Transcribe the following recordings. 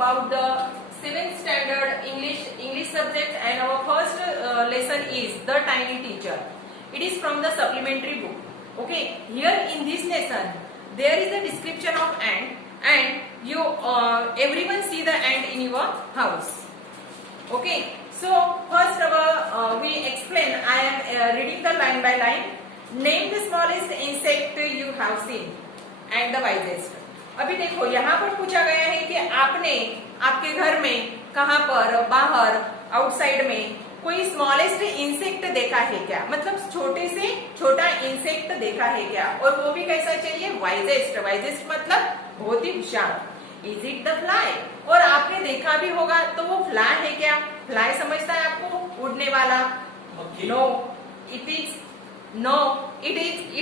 about the 7th standard English subject, and our first lesson is The Tiny Teacher. It is from the supplementary book. Okay, here in this lesson there is a description of ant, and you everyone see the ant in your house. Okay, so first we explain. I am reading the line by line. Name the smallest insect you have seen and the wisest. अभी देखो यहाँ पर पूछा गया है कि आपने आपके घर में कहाँ पर, बाहर, आउटसाइड में कोई स्मॉलेस्ट इंसेक्ट देखा है क्या, मतलब छोटे से छोटा इंसेक्ट देखा है क्या, और वो भी कैसा चाहिए, वाइजेस्ट. वाइजेस्ट मतलब बहुत ही होशियार. इज इट द फ्लाई, और आपने देखा भी होगा तो वो फ्लाई है क्या. फ्लाई समझता है आपको, उड़ने वाला. नो, इट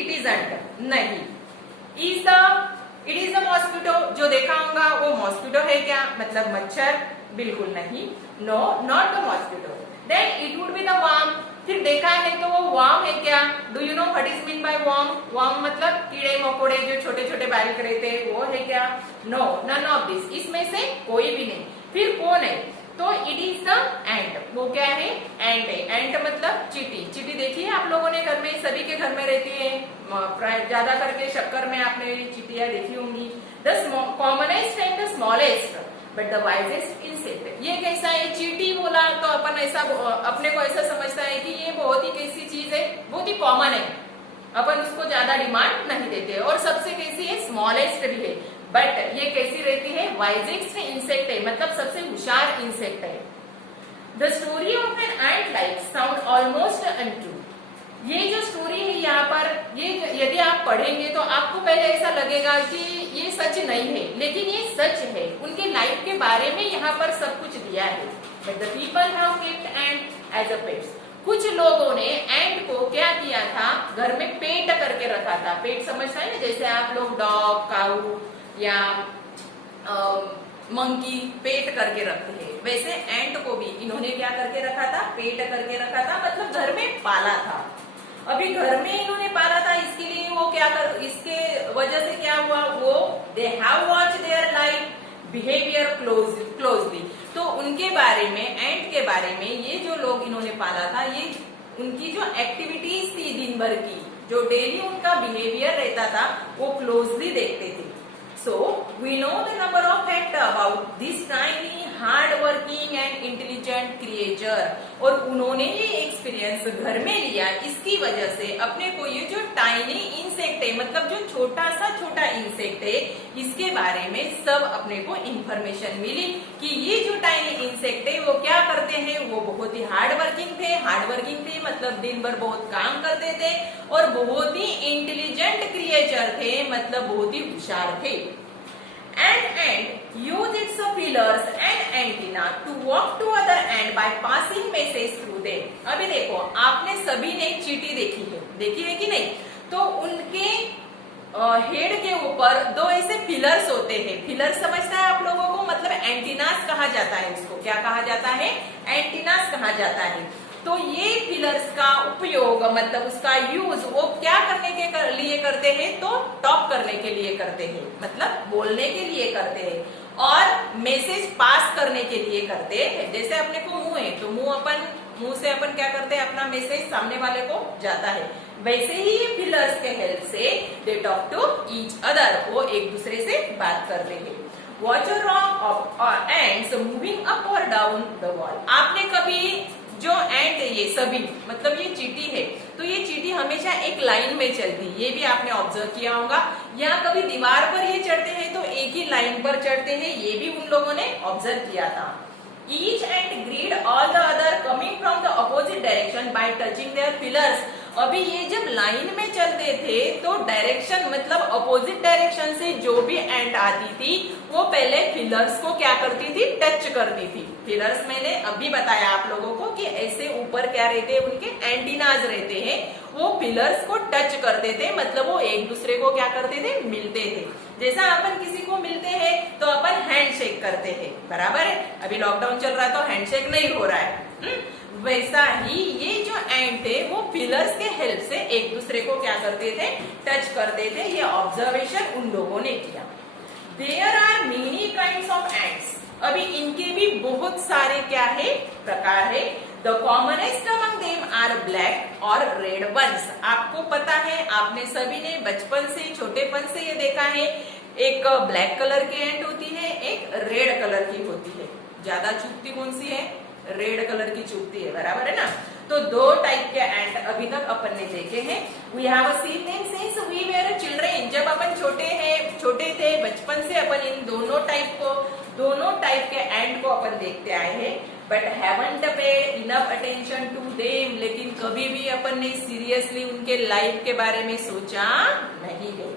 इजंट, नहीं. इट इज द मॉस्किटो, जो देखा होगा वो मॉस्किटो है क्या, मतलब मच्छर, बिल्कुल नहीं. No, not the mosquito. Then it would be the worm, फिर देखा है तो वो वर्म है क्या. Do you know what is mean by worm. Worm मतलब कीड़े मकोड़े जो छोटे छोटे बारीक रहते हैं, वो है क्या. नो, नन ऑफ दिस, इसमें से कोई भी नहीं. फिर कौन है, तो इट इज द एंट. वो क्या है, एंट है. एंट मतलब चींटी. चींटी देखी है आप लोगों ने घर में, सभी के घर में रहती है. ज्यादा करके शक्कर में आपने चींटियां देखी होंगी. The commonest and the smallest but the wisest insect. ये कैसा है, चींटी बोला तो अपन ऐसा अपने को ऐसा समझता है कि ये बहुत ही कैसी चीज है, बहुत ही कॉमन है, अपन उसको ज्यादा डिमांड नहीं देते. और सबसे कैसी है, स्मॉलेस्ट भी है, बट ये कैसी रहती है, वाइजेस्ट इंसेक्ट है, मतलब सबसे होशियार इंसेक्ट है. The story of an ant like sound almost untrue. ये जो स्टोरी है यहाँ पर, ये यदि आप पढ़ेंगे तो आपको पहले ऐसा लगेगा कि ये सच नहीं है, लेकिन ये सच है. उनके लाइफ के बारे में यहाँ पर सब कुछ दिया है. But the people have kept ant as a pets. कुछ लोगों ने एंट को क्या किया था, घर में पेट करके रखा था. पेट समझता है ना, जैसे आप लोग डॉग, काऊ या मंकी पेट करके रखते हैं, वैसे एंट को भी इन्होंने क्या करके रखा था, पेट करके रखा था, मतलब घर में पाला था. अभी घर में इन्होंने पाला था, इसके लिए वो क्या कर, इसके वजह से क्या हुआ, वो they have watch their life behaviour closely. तो उनके बारे में, एंट के बारे में, ये जो लोग इन्होंने पाला था, ये उनकी जो एक्टिविटीज थी दिन भर की, जो डेली उनका बिहेवियर रहता था, वो क्लोजली देखते थे. So we know the number of fact about this tiny, hard-working and intelligent creature. और उन्होंने ये एक्सपीरियंस घर में लिया, इसकी वजह से अपने को ये जो टाइनी इंसेक्ट है, मतलब जो छोटा सा छोटा इंसेक्ट है, इसके बारे में सब अपने को इंफॉर्मेशन मिली कि ये जो टाइनी इंसेक्ट है वो क्या करते हैं. वो बहुत ही हार्ड वर्किंग थे, मतलब दिन भर बहुत काम करते थे, और बहुत ही इंटेलिजेंट क्रिएचर थे, मतलब बहुत ही होशियार थे. An ant use its feelers and antenna to walk to other ant by passing message through them. अभी देखो, आपने सभी ने चींटी देखी है कि नहीं, तो उनके हेड के ऊपर दो ऐसे फिलर्स होते हैं. फिलर समझता है आप लोगों को, मतलब एंटीनास कहा जाता है उसको. क्या कहा जाता है, एंटीनास कहा जाता है. तो ये फिलर्स का उपयोग, मतलब उसका यूज वो क्या करने के लिए करते हैं, तो टॉक करने के लिए करते हैं, मतलब बोलने के लिए करते हैं, और मैसेज पास करने के लिए करते हैं. जैसे अपने को मुंह है, तो मुंह से अपन क्या करते हैं, अपना मैसेज सामने वाले को जाता है. वैसे ही ये फिलर्स के हेल्प से they talk to each other, वो एक दूसरे से बात करते हैं. Watch a rock of ants moving up और डाउन द वॉल. आपने कभी जो एंट है, ये सभी मतलब ये चींटी है, तो ये चींटी हमेशा एक लाइन में चलती, ये भी आपने ऑब्जर्व किया होगा. या कभी दीवार पर ये चढ़ते हैं तो एक ही लाइन पर चढ़ते हैं, ये भी उन लोगों ने ऑब्जर्व किया था. Each ant greet all the other coming from the opposite direction by touching their pillars. अभी ये जब लाइन में चलते थे तो डायरेक्शन, मतलब अपोजिट डायरेक्शन से जो भी एंट आती थी, वो पहले पिलर्स को क्या करती थी, टच करती थी. पिलर्स मैंने अभी बताया आप लोगों को कि ऐसे ऊपर क्या रहते हैं, उनके एंटीनाज रहते हैं, वो पिलर्स को टच करते थे, मतलब वो एक दूसरे को क्या करते थे, मिलते थे. जैसा अपन किसी को मिलते हैं तो अपन हैंडशेक करते हैं, बराबर है. अभी लॉकडाउन चल रहा है तो हैंडशेक नहीं हो रहा है. वैसा ही ये जो एंट थे, वो पिलर्स के हेल्प से एक दूसरे को क्या करते थे, टच करते थे. ये ऑब्जर्वेशन उन लोगों ने किया. There are many kinds of ants. अभी इनके भी बहुत सारे क्या है प्रकार है। The commonest among them are black और रेड वंस। आपको पता है, आपने सभी ने बचपन से छोटेपन से ये देखा है, एक ब्लैक कलर की एंट होती है, एक रेड कलर की होती है। ज्यादा चुभती कौन सी है? रेड कलर की चुभती है, बराबर है ना। तो दो टाइप के एंट अभी तक अपन ने देखे हैं। We have seen them since we were children. जब अपन छोटे थे बचपन से अपन इन दोनों टाइप के एंट को अपन देखते आए हैं। But haven't paid enough attention to them. लेकिन कभी भी अपन ने सीरियसली उनके लाइफ के बारे में सोचा नहीं है।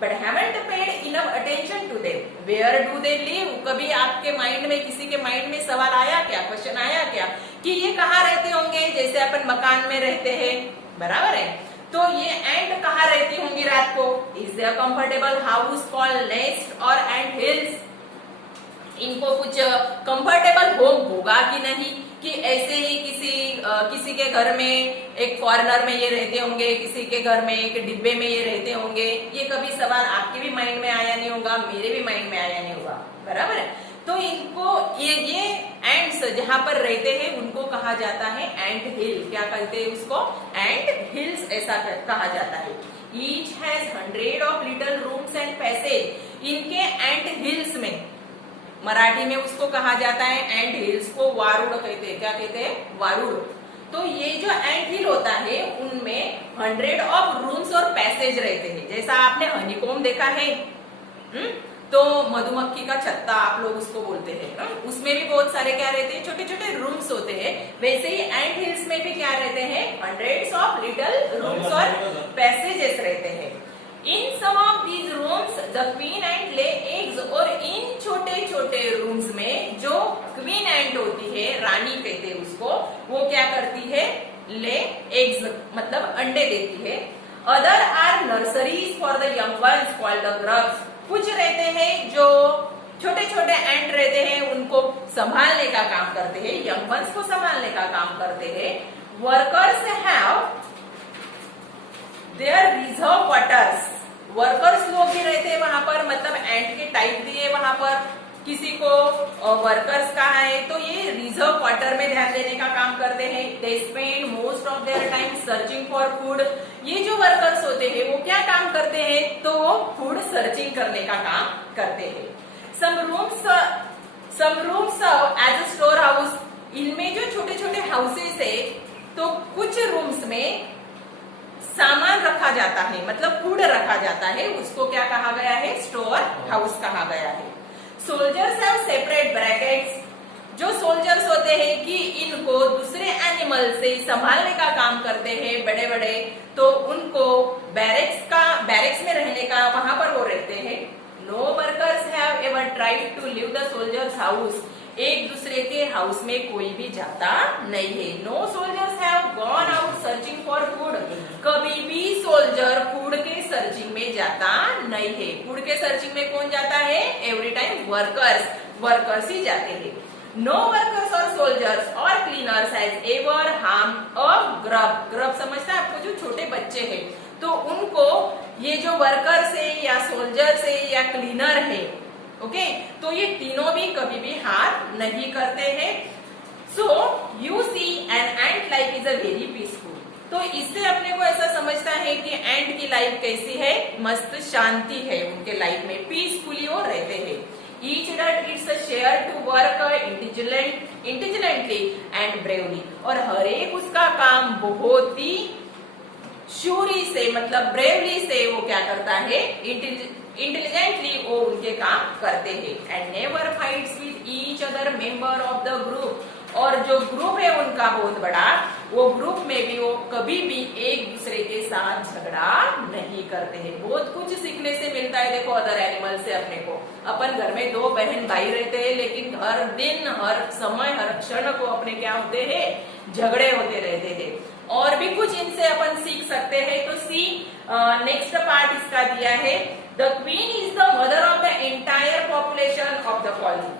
But haven't paid enough attention to them. Where do they live? कभी आपके माइंड में, किसी के माइंड में सवाल आया क्या, क्वेश्चन आया क्या कि ये कहाँ रहते होंगे? जैसे अपन मकान में रहते हैं, बराबर है, तो ये एंट कहाँ रहती होंगी रात को? Is there comfortable house called nest और एंट हिल्स? इनको कुछ कंफर्टेबल होम होगा कि नहीं, कि ऐसे ही किसी के घर में एक कॉर्नर में ये रहते होंगे, किसी के घर में एक डिब्बे में ये रहते होंगे? ये कभी सवाल आपके भी माइंड में आया नहीं होगा, मेरे भी माइंड में आया नहीं होगा, बराबर है। तो इनको ये एंट्स जहां पर रहते हैं उनको कहा जाता है एंट हिल। क्या कहते हैं उसको? एंट हिल्स ऐसा कहा जाता है। Each has 100 of little rooms and passage. इनके एंट हिल्स में, मराठी में उसको कहा जाता है एंट हिल्स को वारुड़ कहते हैं। क्या कहते हैं? वारुड़। तो ये जो एंट हिल होता है उनमें 100 ऑफ रूम्स और पैसेज रहते हैं। जैसा आपने हनीकॉम्ब देखा है, तो मधुमक्खी का छत्ता आप लोग उसको बोलते हैं, उसमें भी बहुत सारे क्या रहते हैं, छोटे छोटे रूम्स होते हैं। वैसे ही एंट हिल्स में भी क्या रहते हैं? 100 ऑफ लिटिल रूम्स और पैसेजेस रहते हैं। In some of these rooms the queen ant lay eggs. और इन छोटे छोटे रूम्स में जो क्वीन एंट होती है, रानी कहते हैं उसको, वो क्या करती है? ले एग्स मतलब अंडे देती है। Other are nurseries for the young ones called the grubs. कुछ रहते हैं जो छोटे छोटे एंट रहते हैं, उनको संभालने का काम करते हैं, यंग वंस को संभालने का काम करते हैं। Workers have their reserve quarters. Workers लोग भी रहते हैं वहां पर, मतलब एंट के टाइप दिए वहां पर। किसी को वर्कर्स कहा है तो ये रिजर्व क्वार्टर में ध्यान देने का काम करते हैं। They spend most of their time searching for food. ये जो वर्कर्स होते हैं वो क्या काम करते हैं? तो वो फूड सर्चिंग करने का काम करते हैं। Some rooms as a store house. इनमें जो छोटे छोटे हाउसेस है तो कुछ रूम्स में सामान रखा जाता है, मतलब फूड रखा जाता है, उसको क्या कहा गया है? स्टोर हाउस कहा गया है। Soldiers have separate brackets. जो सोल्जर्स होते हैं कि इनको दूसरे एनिमल से संभालने का काम करते हैं बड़े बड़े, तो उनको बैरेक्स में रहने का वहां पर वो रहते हैं। No workers have ever tried to live the soldiers house. एक दूसरे के हाउस में कोई भी जाता नहीं है। No soldiers have gone out searching for food. कभी भी सोल्जर फूड के सर्चिंग में जाता नहीं है। फूड के सर्चिंग में कौन जाता है? एवरी टाइम वर्कर्स ही जाते हैं। नो वर्कर्स और सोल्जर्स और cleaners has ever harm a grub. Grub समझता है आपको? जो छोटे बच्चे हैं, तो उनको ये जो वर्कर्स है या सोल्जर्स है या क्लीनर है, ओके, तो ये तीनों भी कभी भी हार्म नहीं करते हैं। So you see an ant life is a very peaceful. तो इससे अपने को ऐसा समझता है कि एंट की लाइफ कैसी है? मस्त शांति है उनके लाइफ में, पीसफुली वो रहते हैं। Each does its a share to work intelligently and bravely. और हर एक उसका काम बहुत ही शूरी से, मतलब ब्रेवली से वो क्या करता है? इंटेलिजेंटली वो उनके काम करते हैं। And never fights with each other member of the group. और जो ग्रुप है उनका बहुत बड़ा, वो ग्रुप में भी वो कभी भी एक दूसरे के साथ झगड़ा नहीं करते हैं। बहुत कुछ सीखने से मिलता है देखो अदर एनिमल से अपने को। अपन घर में 2 बहन भाई रहते हैं, लेकिन हर दिन, हर समय, हर क्षण को अपने क्या होते हैं? झगड़े होते रहते हैं। और भी कुछ इनसे अपन सीख सकते हैं। तो सी नेक्स्ट पार्ट इसका दिया है, the queen is the mother of the entire population of the colony.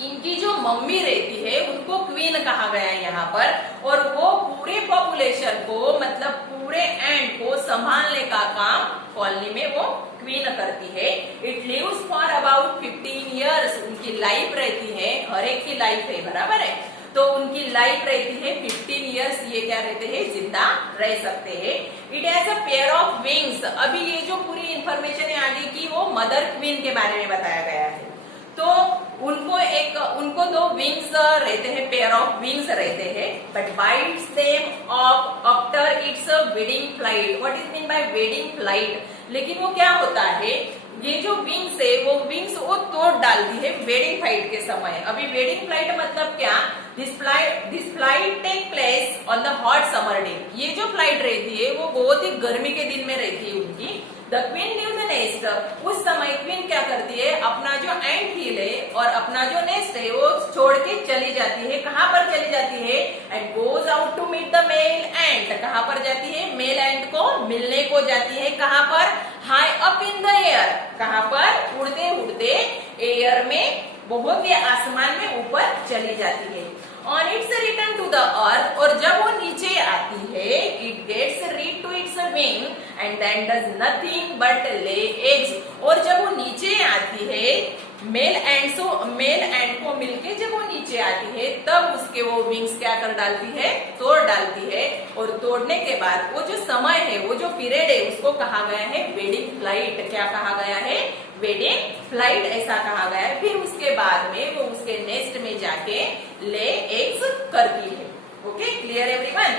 इनकी जो मम्मी रहती है उनको क्वीन कहा गया है यहाँ पर, और वो पूरे पॉपुलेशन को, मतलब पूरे एंट को संभालने का काम कॉलोनी में वो क्वीन करती है। It lives for about 15 years। उनकी उनकी लाइफ रहती है, हर एक की लाइफ है, बराबर है, तो उनकी लाइफ रहती है 15 ईयर्स, ये क्या रहते हैं, जिंदा रह सकते हैं। It has a pair of wings. अभी ये जो पूरी इंफॉर्मेशन है आगे की, वो मदर क्वीन के बारे में बताया गया है। तो उनको दो विंग्स रहते हैं, पेयर ऑफ विंग्स रहते हैं, but bytes them of after it's wedding flight. What is mean bye wedding flight? लेकिन वो क्या होता है, ये जो विंग्स है वो विंग्स वो तोड़ डालती है वेडिंग फ्लाइट के समय। अभी वेडिंग फ्लाइट मतलब क्या, this flight take place on the hot summer day. ये जो फ्लाइट रहती है वो बहुत ही गर्मी के दिन में रहती है उनकी। The queen leaves the nest. उस समय क्वीन क्या करती है, अपना जो एंट हिल है और अपना जो नेस्ट है वो छोड़ के चली जाती है। कहाँ पर चली जाती है? And goes out to meet the male ant. कहाँ पर जाती है? मेल एंट को मिलने को जाती है। कहाँ पर? High up in the air. कहाँ पर? उड़ते उड़ते एयर में, बहुत ही आसमान में ऊपर चली जाती है। On its return to the earth. और जब वो नीचे आती है, it gets rid to its wing and then does nothing but lay eggs. और जब वो नीचे आती है, मेल एंड को मिलके जब वो नीचे आती है, तब उसके वो विंग्स क्या कर डालती है? तोड़ डालती है। और तोड़ने के बाद वो जो समय है, वो जो पीरियड है, उसको कहा गया है वेडिंग फ्लाइट। क्या कहा गया है? वेडिंग फ्लाइट ऐसा कहा गया है। फिर उसके बाद में वो उसके नेस्ट में जाके ले एग्स करती है। Okay, clear everyone?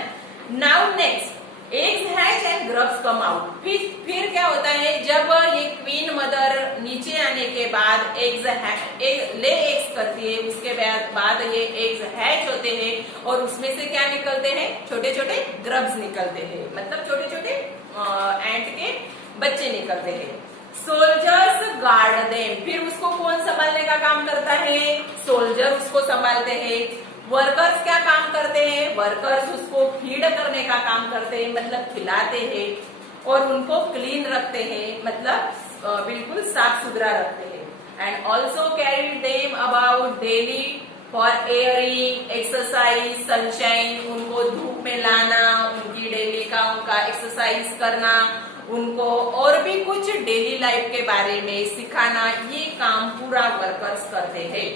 Now next, eggs hatch and grubs come out. फिर क्या होता है, जब ये क्वीन मदर नीचे आने के बाद ले एग्स करती है, उसके बाद ये एग्स हैच होते हैं और उसमें से क्या निकलते हैं? छोटे छोटे ग्रब्स निकलते हैं, मतलब छोटे छोटे एंट के बच्चे निकलते हैं। Soldiers guard them. फिर उसको कौन संभालने का काम करता है? सोल्जर उसको संभालते हैं। वर्कर्स क्या काम करते हैं? वर्कर्स उसको फीड करने का काम करते हैं, मतलब खिलाते हैं। और उनको क्लीन रखते हैं, मतलब बिल्कुल साफ सुथरा रखते हैं। And also carry them about daily for airing, exercise, sunshine. उनको धूप में लाना, उनकी डेली का उनका एक्सरसाइज करना, उनको और भी कुछ डेली लाइफ के बारे में सिखाना, ये काम पूरा वर्कर्स करते हैं।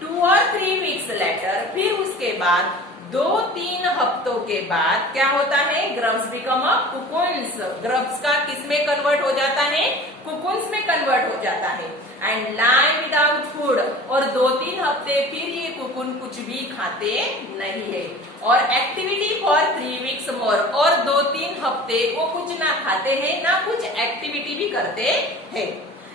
2 or 3 weeks later, फिर उसके बाद 2-3 हफ्तों के बाद क्या होता है? Grubs become a cocoons. Grubs का किस में कन्वर्ट हो जाता है? कुकुन्स में कन्वर्ट हो जाता है। And lie without food. और 2-3 हफ्ते फिर ये कुकुन कुछ भी खाते नहीं है। और एक्टिविटी फॉर 3 weeks मोर। और 2-3 हफ्ते वो कुछ ना खाते हैं, ना कुछ एक्टिविटी भी करते हैं।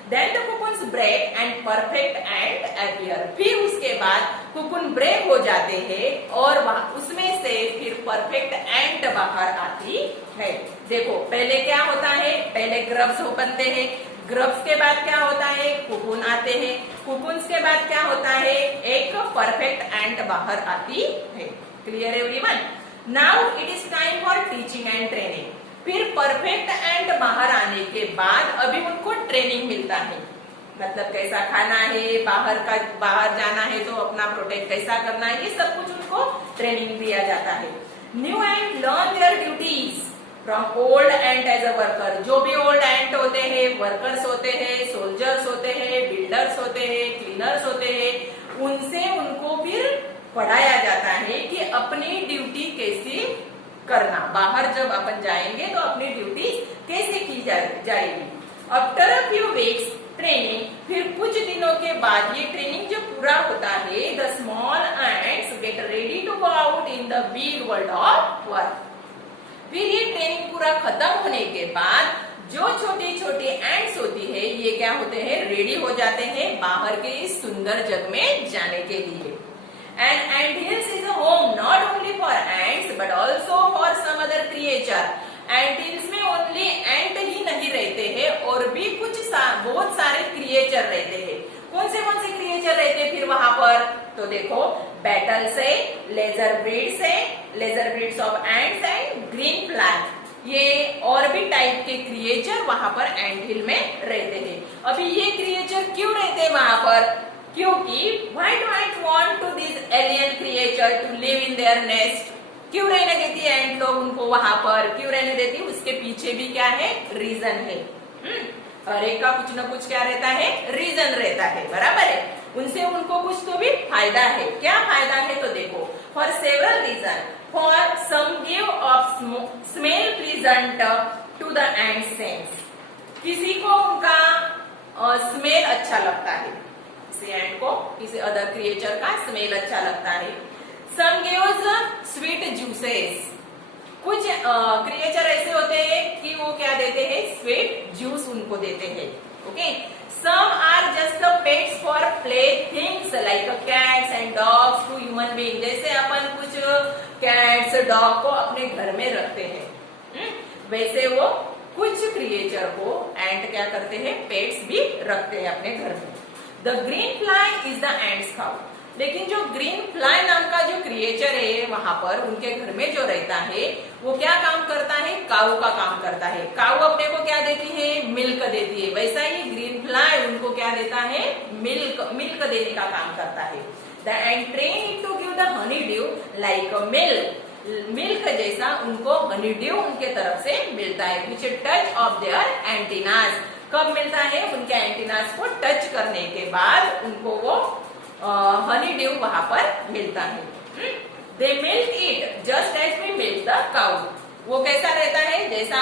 Then the cocoons break and perfect ant appear। फिर उसके बाद कुकुन ब्रेक हो जाते हैं और उसमें से फिर परफेक्ट एंट बाहर आती है। देखो पहले क्या होता है? पहले ग्रब्स बनते हैं, ग्रब्स के बाद क्या होता है? कुकुन आते हैं, कुकुन्स के बाद क्या होता है? एक परफेक्ट एंट बाहर आती है। Clear everyone? Now it is time for teaching and training. फिर परफेक्ट एंट बाहर आने के बाद अभी उनको ट्रेनिंग मिलता है, मतलब कैसा खाना है, बाहर जाना है तो अपना प्रोटेक्ट कैसा करना है, ये सब कुछ उनको ट्रेनिंग दिया जाता है। New ant learn their duties from old ant as a worker. जो भी ओल्ड एंट होते हैं, वर्कर्स होते हैं, सोल्जर्स होते हैं, बिल्डर्स होते हैं, क्लीनर्स होते हैं, उनसे उनको फिर पढ़ाया जाता है कि अपनी ड्यूटी कैसे करना। बाहर जब अपन जाएंगे तो अपनी ड्यूटी कैसे की जाएगी। After a few weeks training, फिर कुछ दिनों के बाद ये ट्रेनिंग जो पूरा होता है, the small ants get ready to go out in the big world of work. फिर ये ट्रेनिंग पूरा खत्म होने के बाद जो छोटे छोटे एंट्स होती है, ये क्या होते हैं? रेडी हो जाते हैं बाहर के इस सुंदर जग में जाने के लिए। And ant-hills is a home not only for ants but also for some other creature। ant-hills में ओनली एंट ही नहीं रहते हैं और भी कुछ बहुत सारे क्रिएचर रहते हैं। कौन से क्रिएचर रहते हैं फिर वहां पर? तो देखो बैटल्स है, lesser breeds of ants and green plant. ये और भी टाइप के क्रिएचर वहां पर एंट हिल में रहते हैं। अभी ये क्रिएचर क्यों रहते हैं वहां पर? क्योंकि why do ants want to these alien creature to live in their nest? क्यों रहने देती है एंट लोग उनको वहां पर? क्यों रहने देती है? उसके पीछे भी क्या है? रीजन है। हर एक का कुछ ना कुछ क्या रहता है? रीजन रहता है, बराबर है। उनसे उनको कुछ तो भी फायदा है। क्या फायदा है तो देखो, for several reason, for some give off smell present to the ant sense. किसी को उनका स्मेल अच्छा लगता है, किसी एंड को किसी अदर क्रिएचर का स्मेल अच्छा लगता है। सम गिव्स स्वीट जूसेस, कुछ क्रिएचर ऐसे होते हैं कि वो क्या देते हैं, स्वीट जूस उनको देते हैं। Okay, some are just pets for play things like cats and dogs to human being. जैसे अपन कुछ कैट्स डॉग को अपने घर में रखते हैं, वैसे वो कुछ क्रिएचर को एंट क्या करते हैं, पेट्स भी रखते हैं अपने घर में। The green fly is the ants cow. लेकिन जो ग्रीन फ्लाई नाम का जो क्रिएचर है वहां पर उनके घर में जो रहता है वो क्या काम करता है, काऊ का काम करता है। काऊ अपने को क्या देती है, मिल्क देती है। वैसा ही ग्रीन फ्लाई उनको क्या देता है, मिल्क देने का काम करता है। The ant train it to give the honey dew like milk जैसा उनको हनी ड्यू उनके तरफ से मिलता है। Which touch of their antennas, कब मिलता है, उनके एंटीनास को टच करने के बाद उनको वो हनी ड्यू वहां पर मिलता है। They milk it just as we milk the cow. वो कैसा रहता है, जैसा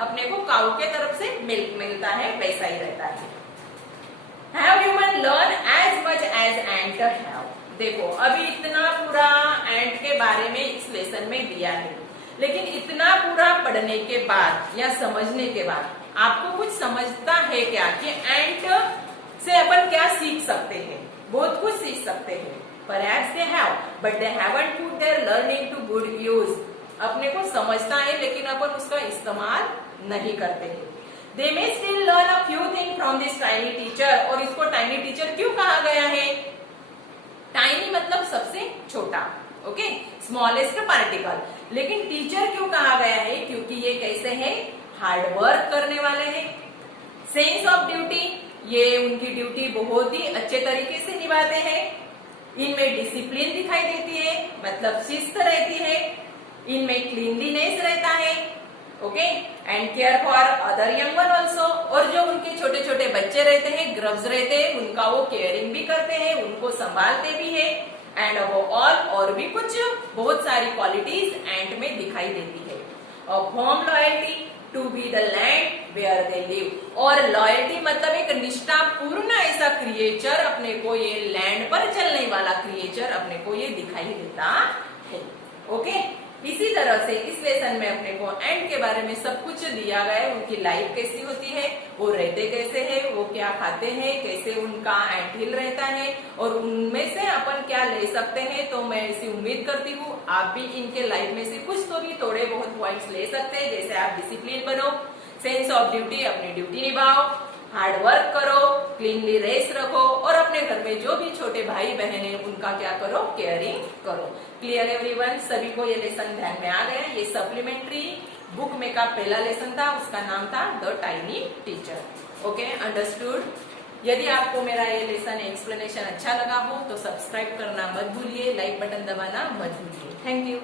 अपने को काउ के तरफ से मिल्क मिलता है वैसा ही रहता है। Have human learn as much as ant have. देखो अभी इतना पूरा एंट के बारे में इस लेसन में दिया है, लेकिन इतना पूरा पढ़ने के बाद या समझने के बाद आपको कुछ समझता है क्या कि एंट से अपन क्या सीख सकते हैं। बहुत कुछ सीख सकते हैं। Perhaps they have, but they haven't put their learning to good use. अपने को समझता है लेकिन अपन उसका इस्तेमाल नहीं करते हैं। They may still learn a few things from this tiny teacher। और इसको tiny teacher क्यों कहा गया है? Tiny मतलब सबसे छोटा, ओके, स्मॉलेस्ट पार्टिकल। लेकिन टीचर क्यों कहा गया है, क्योंकि ये कैसे है, हार्ड वर्क करने वाले हैं। सेंस ऑफ ड्यूटी, ये उनकी ड्यूटी बहुत ही अच्छे तरीके से निभाते हैं। इनमें डिसिप्लिन दिखाई देती है, मतलब शिस्त रहती है। इनमें क्लीनलीनेस रहता है, okay, and care for other young one also. और जो उनके छोटे छोटे बच्चे रहते हैं, ग्रब्स रहते हैं, उनका वो केयरिंग भी करते हैं, उनको संभालते भी है। एंड अबव ऑल और भी कुछ बहुत सारी क्वालिटीज एंट में दिखाई देती है। और form loyalty to be the land where they live. और लॉयल्टी मतलब एक निष्ठापूर्ण ऐसा क्रिएचर, अपने को ये लैंड पर चलने वाला क्रिएचर अपने को ये दिखाई देता है। ओके, इसी तरह से इस लेसन में अपने को एंट के बारे में सब कुछ दिया गया है। उनकी लाइफ कैसी होती है, वो रहते कैसे है, वो क्या खाते हैं, कैसे उनका एंट हिल रहता है, और उनमें से अपन क्या ले सकते हैं। तो मैं ऐसी उम्मीद करती हूँ आप भी इनके लाइफ में से कुछ तो भी थोड़े बहुत पॉइंट्स ले सकते हैं। जैसे आप डिसिप्लिन बनो, सेंस ऑफ ड्यूटी, अपनी ड्यूटी निभाओ, हार्ड वर्क करो, क्लीनली रेस रखो, और अपने घर में जो भी छोटे भाई बहन है उनका क्या करो, केयरिंग करो। क्लियर एवरीवन, सभी को ये लेसन ध्यान में आ गया। ये सप्लीमेंट्री बुक में का पहला लेसन था, उसका नाम था the tiny teacher. Okay, understood. यदि आपको मेरा ये लेसन एक्सप्लेनेशन अच्छा लगा हो तो सब्सक्राइब करना मत भूलिए, लाइक बटन दबाना मत भूलिए। Thank you.